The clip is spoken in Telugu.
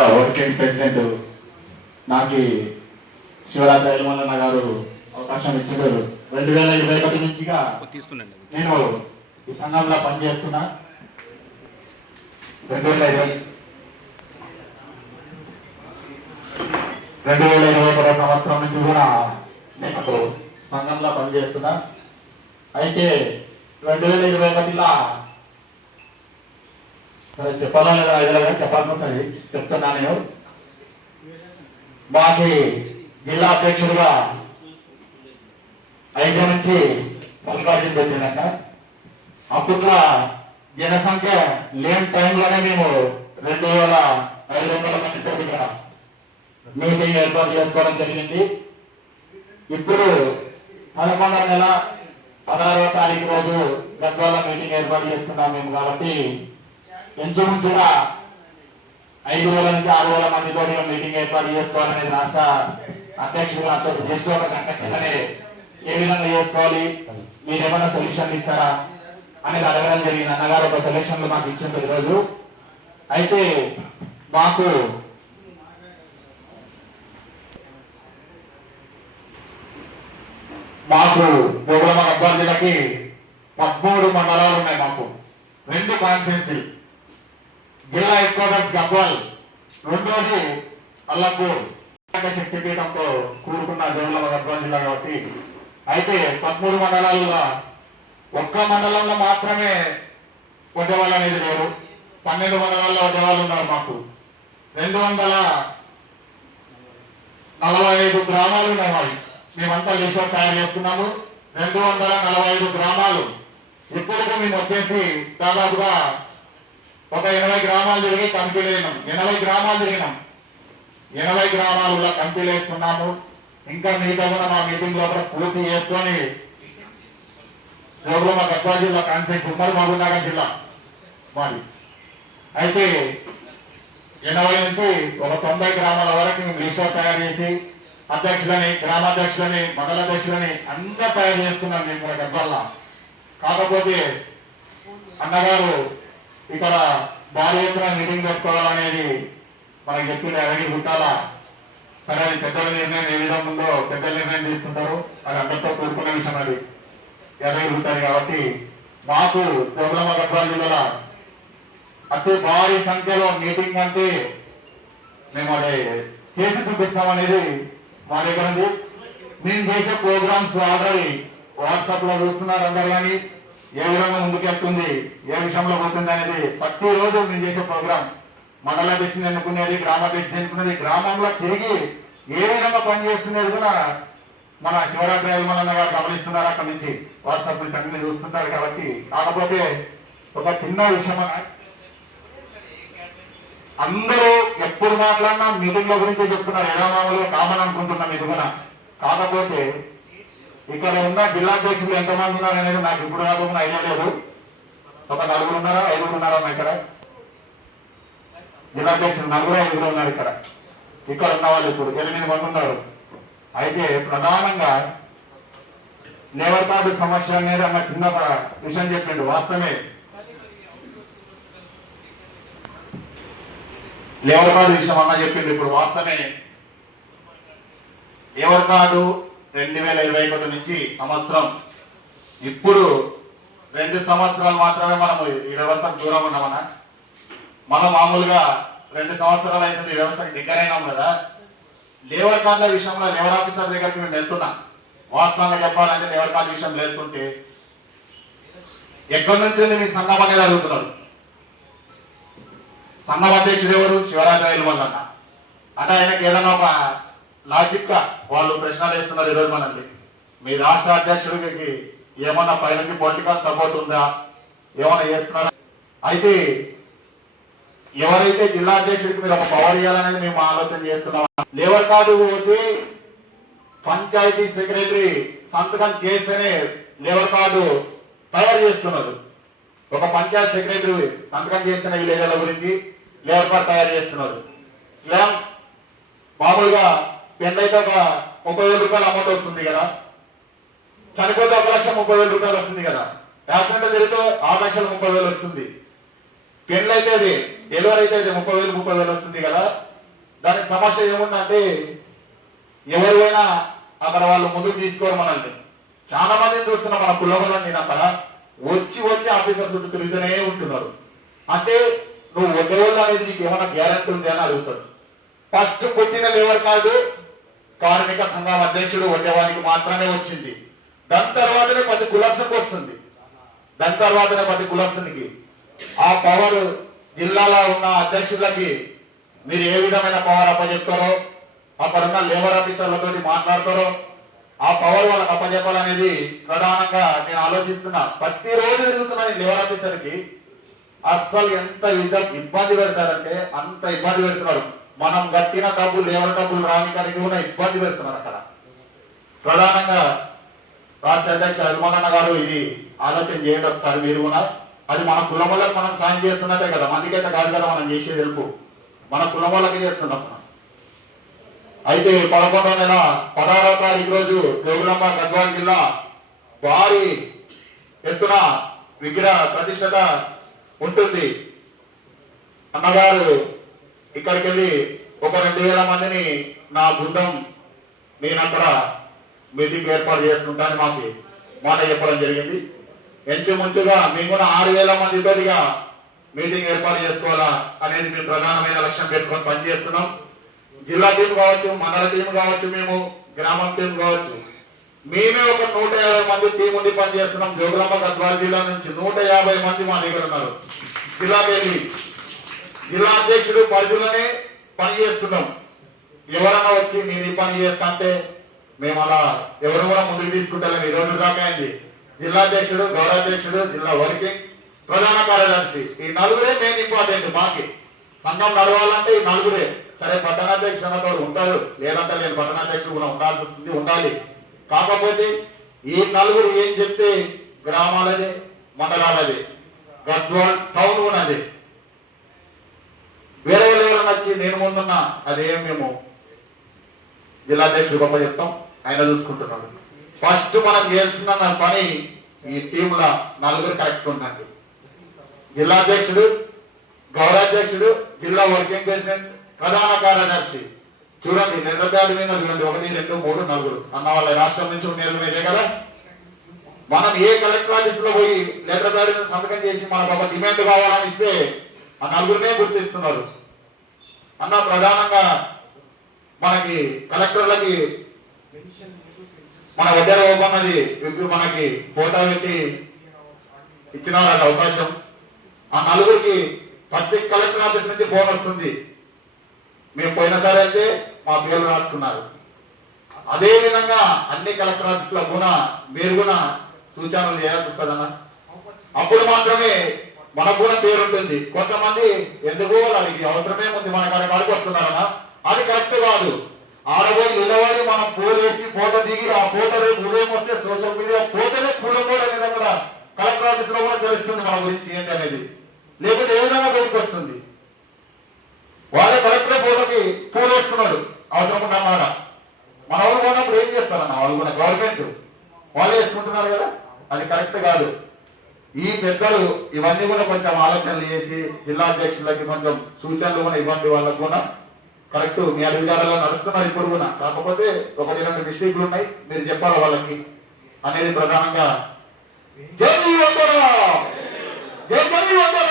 జిల్లా వర్కింగ్ ప్రెసిడెంట్ నాకు శివరాత్రి ఎల్మల్లన్న గారు అవకాశం ఇచ్చారు. 2021 నుంచిగా నేను ఈ సంఘంలో పనిచేస్తున్నా. 2021 సంవత్సరం నుంచి కూడా నేను సంఘంలో పనిచేస్తున్నా. అయితే 2021లో సరే చెప్పాలా లేదా ఐదుగా చెప్పాల్సిన సరే చెప్తున్నా. నేను మాకు జిల్లా అధ్యక్షుడిగా 5 నుంచి మల్లికార్జున పెట్టిందంట. అప్పట్లో జనసంఖ్య లేని టైంలోనే మేము 2500 మందితో మీటింగ్ ఏర్పాటు చేసుకోవడం జరిగింది. ఇప్పుడు 11వ నెల 16వ తారీఖు రోజు గద్వాల మీటింగ్ ఏర్పాటు చేస్తున్నాం మేము. కాబట్టి ఇంచుమించుగా 5000 నుంచి 6000 మందితో మీటింగ్ ఏర్పాటు చేసుకోవాలనేది రాష్ట్ర అధ్యక్షుడు నాతో జస్ట్ ఒక గంటనే ఏ విధంగా చేసుకోవాలి, మీరు ఏమైనా సొల్యూషన్ ఇస్తారా అనేది అడగడం జరిగింది. అన్నగారు ఒక సొల్యూషన్లు మాకు ఇచ్చింది ఈరోజు. అయితే మాకు జోగులాంబ గద్వాల జిల్లాకి 13 మండలాలు ఉన్నాయి. మాకు 2 కాన్స్టిట్యున్సీ, జిల్లా హెడ్ క్వార్టర్స్ గద్వాల్, రెండోది అల్లపూర్. శక్తిపీఠంతో కూడుకున్న జోగులాంబ గద్వాల జిల్లా కాబట్టి అయితే 13 మండలాల్లో ఒక్క మండలంలో మాత్రమే వడ్డేవాళ్ళు అనేది లేరు. 12 మండలాల్లో వడ్డేవాళ్ళు ఉన్నారు. మాకు 245 గ్రామాలు ఉన్నాయి. మావి మేమంతా లిస్టు తయారు చేస్తున్నాము. 245 గ్రామాలు. ఇప్పటికీ మేము వచ్చేసి దాదాపుగా ఒక 80 గ్రామాలు తిరిగి కమిటీలు వేసినాం. 80 గ్రామాలు తిరిగినాం. 80 గ్రామాలలో కమిటీలు వేసుకున్నాము. ఇంకా మిగతా కూడా మా మీటింగ్ లోపల పూర్తి చేసుకొని జోగులాంబ గద్వాల జిల్లా కాన్ఫరెన్స్ ఉమ్మడి మహబూబ్నగర్ జిల్లా మాది. అయితే 80 నుంచి ఒక 90 గ్రామాల వరకు మేము లిస్టు తయారు చేసి అధ్యక్షులని, గ్రామాధ్యక్షులని, మండలాధ్యక్షులని అందరూ తయారు చేసుకున్నాం మేము కూడా గద్వాల. కాకపోతే అన్నగారు ఇక్కడ భారీ ఎత్తున మీటింగ్ పెట్టుకోవాలనేది మనకి చెప్పింది. ఎవరికి గుట్టాలా సరే, అది పెద్దల నిర్ణయం ఏ విధంగా ఉందో పెద్దల నిర్ణయం తీసుకుంటారు. అది అందరితో కూడుకున్న విషయం. అది ఎదగలుగుతారు. కాబట్టి మాకు జోగులాంబ గద్వాల జిల్లాలో అతి భారీ సంఖ్యలో మీటింగ్ అంటే మేము అది చేసి చూపిస్తామనేది మా దగ్గర ఉంది. మేము చేసే ప్రోగ్రామ్స్ ఆల్రెడీ వాట్సాప్ లో చూస్తున్నారు అందరు. కానీ ఏ విధంగా ముందుకెళ్తుంది, ఏ విషయంలో పోతుంది అనేది ప్రతిరోజు మేము చేసే ప్రోగ్రాం. మండలాధ్యక్షుని ఎన్నుకునేది, గ్రామాధ్యక్షుని ఎన్నుకునేది, గ్రామంలో తిరిగి ఏ విధంగా పనిచేస్తున్నది కూడా మన శివరాత్రి ఎల్మల్లన్న గారు గమనిస్తున్నారు. అక్కడి నుంచి వాట్సాప్ నుంచి అన్ని చూస్తుంటారు. కాబట్టి కాకపోతే ఒక చిన్న విషయం, అందరూ ఎప్పుడు మాట్లాడినా మీటింగ్ల గురించి చెప్తున్నారు. ఎడమామలో కామన్ అనుకుంటున్నాం ఇది కూడా. కాకపోతే ఇక్కడ ఉన్న జిల్లాధ్యక్షులు ఎంతమంది ఉన్నారు అనేది నాకు ఇప్పుడు కాకుండా ఐడియా లేదు. ఒక 4 ఉన్నారా 5 ఉన్నారా ఇక్కడ జిల్లాధ్యక్షులు? 4-5 ఉన్నారు ఇక్కడ. ఇక్కడ ఉన్న వాళ్ళు ఇప్పుడు 8 మంది ఉన్నారు. అయితే ప్రధానంగా లేబర్ కార్డు సమస్య అనేది అన్న చిన్న విషయం చెప్పిండు. వాస్తవమే, లేబర్ కార్డు విషయం అన్న చెప్పింది. ఇప్పుడు వాస్తవమే, లేబర్ కార్డు 2021 నుంచి సంవత్సరం, ఇప్పుడు 2 సంవత్సరాలు మాత్రమే మనము ఈ వ్యవస్థకు దూరం ఉన్నామన్నా. మనం మామూలుగా 2 సంవత్సరాలు అయితే ఈ వ్యవస్థకు దగ్గర అయినాం కదా. లేబర్ కార్డుల విషయంలో లేబర్ ఆఫీసర్ దగ్గరికి మేము వెళ్తున్నాం. వాస్తవంగా చెప్పాలంటే లేబర్ కార్డు విషయం వెళ్తుంటే ఎక్కడి నుంచి మీ సంఘం అనేది అడుగుతున్నారు. సంఘం అధ్యక్షుడు ఎవరు? శివరాత్రి ఎల్మల్లన్న. అంటే ఆయనకి ఏదైనా ఒక లాజిక్ గా వాళ్ళు ప్రశ్నలు వేస్తున్నారు ఈరోజు మనల్ని. మీ రాష్ట్ర అధ్యక్షుడికి ఏమన్నా పైనుంచి పొలిటికల్ సపోర్ట్ ఉందా, ఏమన్నా చేస్తున్నారా? అయితే ఎవరైతే జిల్లా అధ్యక్షుడికి మీరు ఒక పవర్ ఇవ్వాలనేది మేము ఆలోచన చేస్తున్నాం. లేబర్ కార్డు పోతే పంచాయతీ సెక్రటరీ సంతకం చేస్తేనే లేబర్ కార్డు తయారు చేస్తున్నారు. ఒక పంచాయతీ సెక్రటరీ సంతకం చేస్తున్న విలేజ్ల గురించి లేబర్ కార్డు తయారు చేస్తున్నారు. మామూలుగా పెళ్ళైతే ఒక 30,000 రూపాయలు అమౌంట్ వస్తుంది కదా, చనిపోతే 1,30,000 రూపాయలు వస్తుంది కదా, యాక్సిడెంట్ జరిగితే 6,30,000 వస్తుంది. పెళ్ళి అయితే అది డెలివరీ అయితే అది 30,000 వస్తుంది కదా. దానికి సమస్య ఏముందంటే ఎవరైనా అక్కడ వాళ్ళు ముందుకు తీసుకోరు మనల్ని. చాలా మందిని చూస్తున్నాం మన కులంలో. నేను అక్కడ వచ్చి ఆఫీసర్ చుట్టూ తిరుగుతూనే ఉంటున్నారు. అంటే నువ్వు ఒడ్డేవాళ్ళు అనేది నీకు ఏమైనా గ్యారెంటీ ఉంది అని అడుగుతారు. ఫస్ట్ పుట్టిన లేబర్ కార్డు కార్మిక సంఘం అధ్యక్షుడు ఒడ్డేవానికి మాత్రమే వచ్చింది. దాని తర్వాతనే ప్రతి కులస్తునికి వస్తుంది. ఆ పవర్ జిల్లాలో ఉన్న అధ్యక్షులకి మీరు ఏ విధమైన పవర్ అప్పచెప్తారో, అక్కడున్న లేబర్ ఆఫీసర్లతో మాట్లాడతారో ఆ పవర్ వాళ్ళకి అప్పచెప్పాలనేది ప్రధానంగా నేను ఆలోచిస్తున్నా. ప్రతిరోజు తిరుగుతున్నాను లేబర్ ఆఫీసర్కి. అస్సలు ఎంత ఇబ్బంది పెడతారంటే అంత ఇబ్బంది పెడుతున్నారు. మనం కట్టిన డబ్బులు లేబర్ డబ్బులు రానికని కూడా ఇబ్బంది పెడుతున్నారు అక్కడ. ప్రధానంగా రాష్ట్ర అధ్యక్షుడు హనుమన్న గారు ఇది ఆలోచన చేయండి ఒకసారి మీరు కూడా. అది మన కులములకు మనం సాయం చేస్తున్నట్టే కదా, మందికైతే కాదు కదా మనం చేసేది హెల్ప్, మన కులములకి చేస్తున్నాం. అయితే 11వ నెల 16వ తారీఖు రోజు జోగులాంబ గద్వాల జిల్లా భారీ ఎత్తున విగ్రహ ప్రతిష్టత ఉంటుంది. అన్నగారు ఇక్కడికి వెళ్ళి ఒక 2,000 మందిని నా బృందం నేను అక్కడ మీటింగ్ ఏర్పాటు చేసుకుంటాను మాకు మాట చెప్పడం జరిగింది. ఎంచుముంచుగా మేము కూడా 6,000 మందితోటిగా మీటింగ్ ఏర్పాటు చేసుకోవాలా అనేది మేము ప్రధానమైన లక్ష్యం పెట్టుకొని పనిచేస్తున్నాం. జిల్లా టీం కావచ్చు, మండల టీం కావచ్చు, మేము గ్రామం టీం కావచ్చు, మేమే ఒక 150 మంది టీం ఉండి పనిచేస్తున్నాం. జోగులాంబ గద్వాల జిల్లా నుంచి 150 మంది మా దగ్గర ఉన్నారు. జిల్లా అధ్యక్షుడు పరిధిలోనే పనిచేస్తున్నాం. ఎవరన్నా వచ్చి నేను ఈ పని చేస్తా అంటే మేము అలా ఎవరు కూడా ముందుకు తీసుకుంటాం. ఈ రోజు దాకా అయింది. జిల్లా అధ్యక్షుడు, గౌరవాధ్యక్షుడు, జిల్లా వర్కింగ్, ప్రధాన కార్యదర్శి, ఈ నలుగురే మెయిన్ ఇంపార్టెంట్. మాకి సంఘం నడవాలంటే ఈ నలుగురే. సరే పట్టణాధ్యక్షుడు ఉంటారు, లేదంటే నేను పట్టణాధ్యక్షుడు కూడా ఉండాలి. కాకపోతే ఈ నలుగురు ఏం చెప్తే గ్రామాలది, మండలాలది, గద్వాల్ టౌన్ ఉన్నది. వేరే వాళ్ళు ఎవరైనా వచ్చి నేను ముందున్నా అదేం మేము జిల్లా అధ్యక్షుడు గొప్ప చెప్తాం, ఆయన చూసుకుంటున్నాడు. ఫస్ట్ మనం చేస్తున్న పని ఈ టీంల నలుగురు కరెక్ట్ ఉందండి. జిల్లా అధ్యక్షుడు, గౌరవాధ్యక్షుడు, జిల్లా వర్కింగ్ ప్రెసిడెంట్, ప్రధాన కార్యదర్శి. చూడండి లెటర్ ప్యాడ్ మీద చూడండి 1, 2, 3, 4 అన్న వాళ్ళ రాష్ట్రం నుంచి ఉండేది మీదే కదా. మనం ఏ కలెక్టర్ ఆఫీస్ లో పోయి లెటర్ ప్యాడ్ మీద సంతకం చేసి మనకు ఒక డిమాండ్ కావాలని ఇస్తే ఆ నలుగురినే గుర్తిస్తున్నారు అన్న. ప్రధానంగా మనకి కలెక్టర్లకి మన వడ్డేర ఓపన్నది ఇప్పుడు మనకి ఫోటో పెట్టి ఇచ్చినారు అది అవకాశం. ఆ నలుగురికి ప్రతి కలెక్టర్ ఆఫీస్ నుంచి ఫోన్ వస్తుంది. మేము పోయినసారి అయితే మా పేర్లు రాసుకున్నారు. అదే విధంగా అన్ని కలెక్టర్ ఆఫీసులో కూడా మీరు కూడా సూచనలు చేయాల్సి వస్తుందన్న. అప్పుడు మాత్రమే మనకు కూడా పేరు ఉంటుంది. కొంతమంది ఎందుకో వాళ్ళకి అవసరమే ఉంది మన కాడికి వస్తున్నారన్న, అది కరెక్ట్ కాదు. ఆడబోయి నిలబడి మనం పోలేసి ఫోటో దిగి ఆ ఫోటో రేపు ఉదయం వస్తే సోషల్ మీడియా పోతేనే కూడకూడ అనేది కూడా కలెక్టర్ ఆఫీస్ లో కూడా తెలుస్తుంది మన గురించి ఏంటి అనేది. లేకపోతే ఏ విధంగా బయటకు వస్తుంది. వాళ్ళే కలెక్టర్ ఫోటోకి పూలేస్తున్నాడు అవసరం ఉన్నమాట. మన వాళ్ళు కొన్నప్పుడు ఏం చేస్తారన్న, వాళ్ళు కూడా గవర్నమెంట్ వాళ్ళే వేసుకుంటున్నారు కదా, అది కరెక్ట్ కాదు. ఈ పెద్దలు ఇవన్నీ కూడా కొంచెం ఆలోచనలు చేసి జిల్లా అధ్యక్షులకి కొంచెం సూచనలు కూడా ఇవ్వండి. వాళ్ళకు కూడా కరెక్ట్ మీ అధికారంలో నడుస్తున్నారు ఇప్పుడు కూడా. కాకపోతే 1-2 మిస్టేక్లు ఉన్నాయి, మీరు చెప్పాలి వాళ్ళకి అనేది ప్రధానంగా. జై వందన, జై వందన.